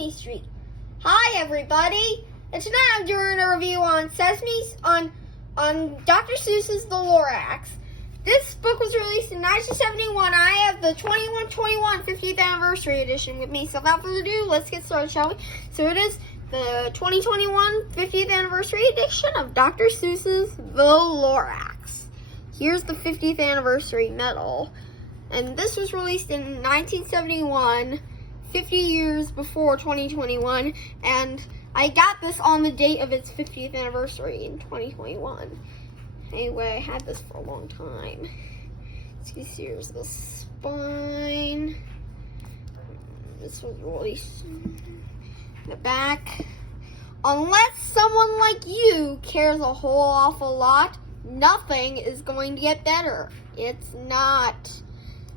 Sesame Street. Hi everybody, and tonight I'm doing a review on on Dr. Seuss's The Lorax. This book was released in 1971. I have the 2121 50th anniversary edition with me. So without further ado, let's get started, shall we? So it is the 2021 50th anniversary edition of Dr. Seuss's The Lorax. Here's the 50th anniversary medal. And this was released in 1971, 50 years before 2021, and I got this on the date of its 50th anniversary in 2021. Anyway, I had this for a long time. See, here's the spine. This was released in the back. Unless someone like you cares a whole awful lot, nothing is going to get better. It's not.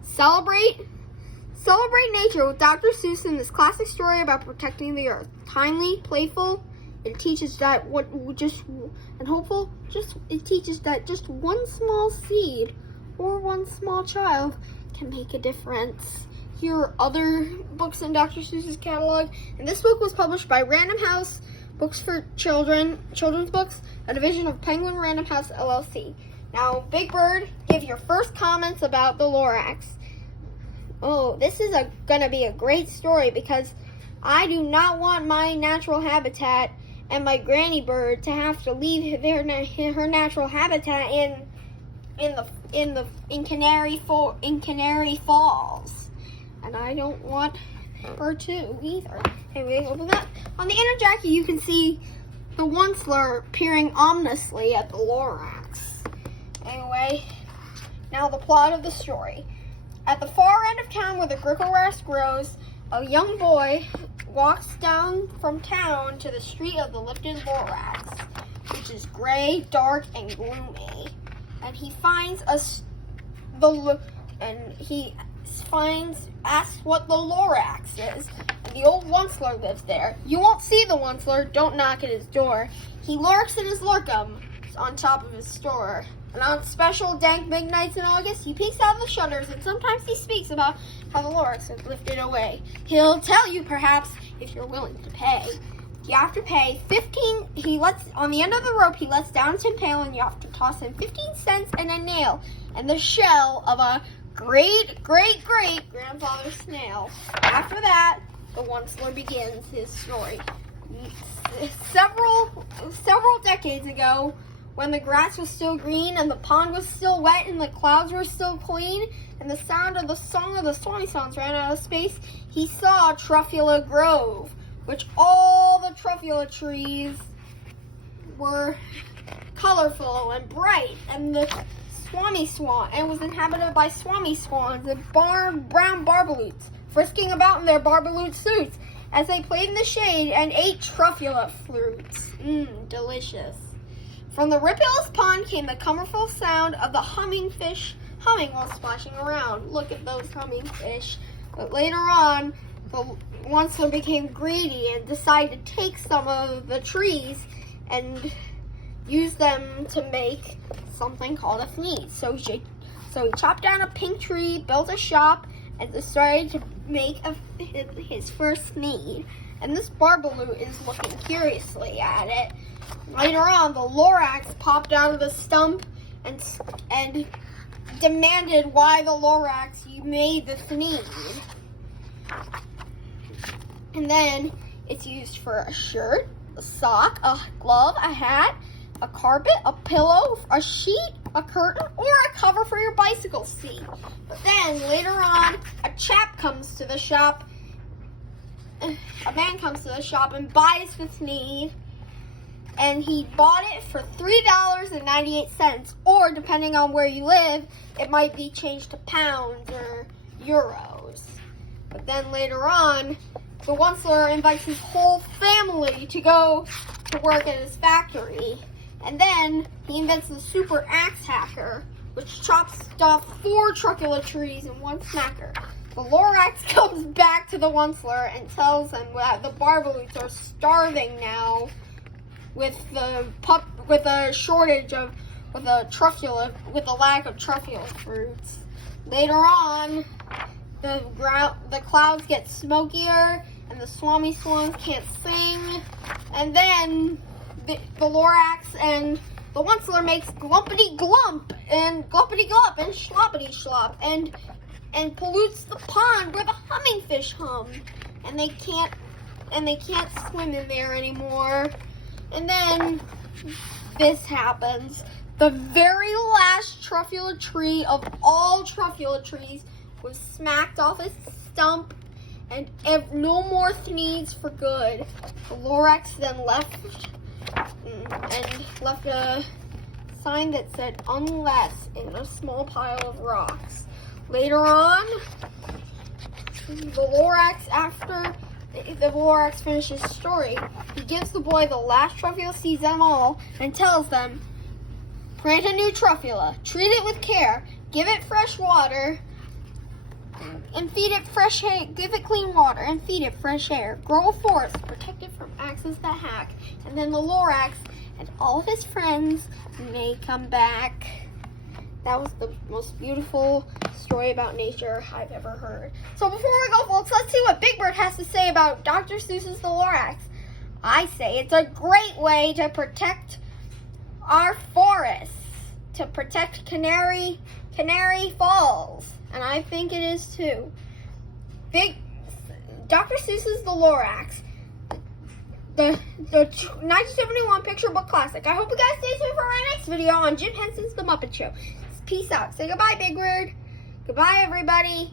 Celebrate nature with Dr. Seuss in this classic story about protecting the earth. Timely, playful, it teaches that it teaches that just one small seed or one small child can make a difference. Here are other books in Dr. Seuss's catalog, and this book was published by Random House Books for Children's Books, a division of Penguin Random House LLC. Now, Big Bird, give your first comments about the Lorax. Oh, this is gonna be a great story because I do not want my natural habitat and my granny bird to have to leave her natural habitat in Canary Falls, and I don't want her to either. Anyway, open that. On the inner jacket, you can see the Once-ler peering ominously at the Lorax. Anyway, now the plot of the story. At the far end of town where the grass grows, a young boy walks down from town to the street of the Lifted Lorax, which is gray, dark, and gloomy. And he asks what the Lorax is. And the old Once-ler lives there. You won't see the Once-ler, don't knock at his door. He lurks in his lerkim on top of his store. And on special dank big nights in August, he peeks out of the shutters, and sometimes he speaks about how the Lorax has lifted away. He'll tell you, perhaps, if you're willing to pay. You have to pay 15, on the end of the rope, he lets down a tin pail, and you have to toss in 15 cents and a nail, and the shell of a great-great-great-grandfather snail. After that, the Once-ler begins his story. Several decades ago, when the grass was still green and the pond was still wet and the clouds were still clean and the sound of the song of the Swanee songs ran out of space, he saw Truffula Grove, which all the truffula trees were colorful and bright, and the and was inhabited by Swanee swans and brown barbaloots, frisking about in their barbaloot suits as they played in the shade and ate truffula fruits. Delicious. From the rippulous pond came the colorful sound of the humming fish humming while splashing around. Look at those humming fish. But later on, the Once-ler became greedy and decided to take some of the trees and use them to make something called a Thneed. So he chopped down a pink tree, built a shop, and decided to make his first Thneed. And this barbaloot is looking curiously at it. Later on, the Lorax popped out of the stump and demanded why the Lorax you made the Thneed. And then it's used for a shirt, a sock, a glove, a hat, a carpet, a pillow, a sheet, a curtain, or a cover for your bicycle seat. But then later on, a chap comes to the shop. A man comes to the shop and buys the Thneed, and he bought it for $3.98, or depending on where you live, it might be changed to pounds or euros. But then later on, the Once-ler invites his whole family to go to work at his factory, and then he invents the super axe hacker, which chops off 4 truffula trees in one smacker. The Lorax comes back to the Once-ler and tells him that the barbaloots are starving now with a lack of truffula fruits. Later on, the clouds get smokier and the Swami Swans can't sing. And then the Lorax and the Once-ler makes glumpity glump and glumpity glump and sloppity slop and pollutes the pond where the hummingfish hum. And they can't swim in there anymore. And then this happens. The very last Truffula tree of all Truffula trees was smacked off its stump, and no more Thneeds for good. The Lorax then left a sign that said "unless" in a small pile of rocks. Later on, the Lorax finishes his story, he gives the boy the last Truffula seeds of them all and tells them, plant a new Truffula, treat it with care, give it fresh water, and feed it fresh air, give it clean water and feed it fresh air. Grow a forest, protect it from axes that hack, and then the Lorax and all of his friends may come back. That was the most beautiful story about nature I've ever heard. So before we go, folks, let's see what Big Bird has to say about Dr. Seuss's The Lorax. I say it's a great way to protect our forests, to protect Canary Falls, and I think it is too. Dr. Seuss's The Lorax, the 1971 picture book classic. I hope you guys stay tuned for our next video on Jim Henson's The Muppet Show. Peace out. Say goodbye, Big Bird. Goodbye, everybody.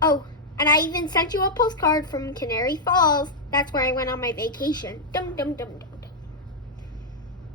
Oh, and I even sent you a postcard from Canary Falls. That's where I went on my vacation. Dum dum dum dum dum.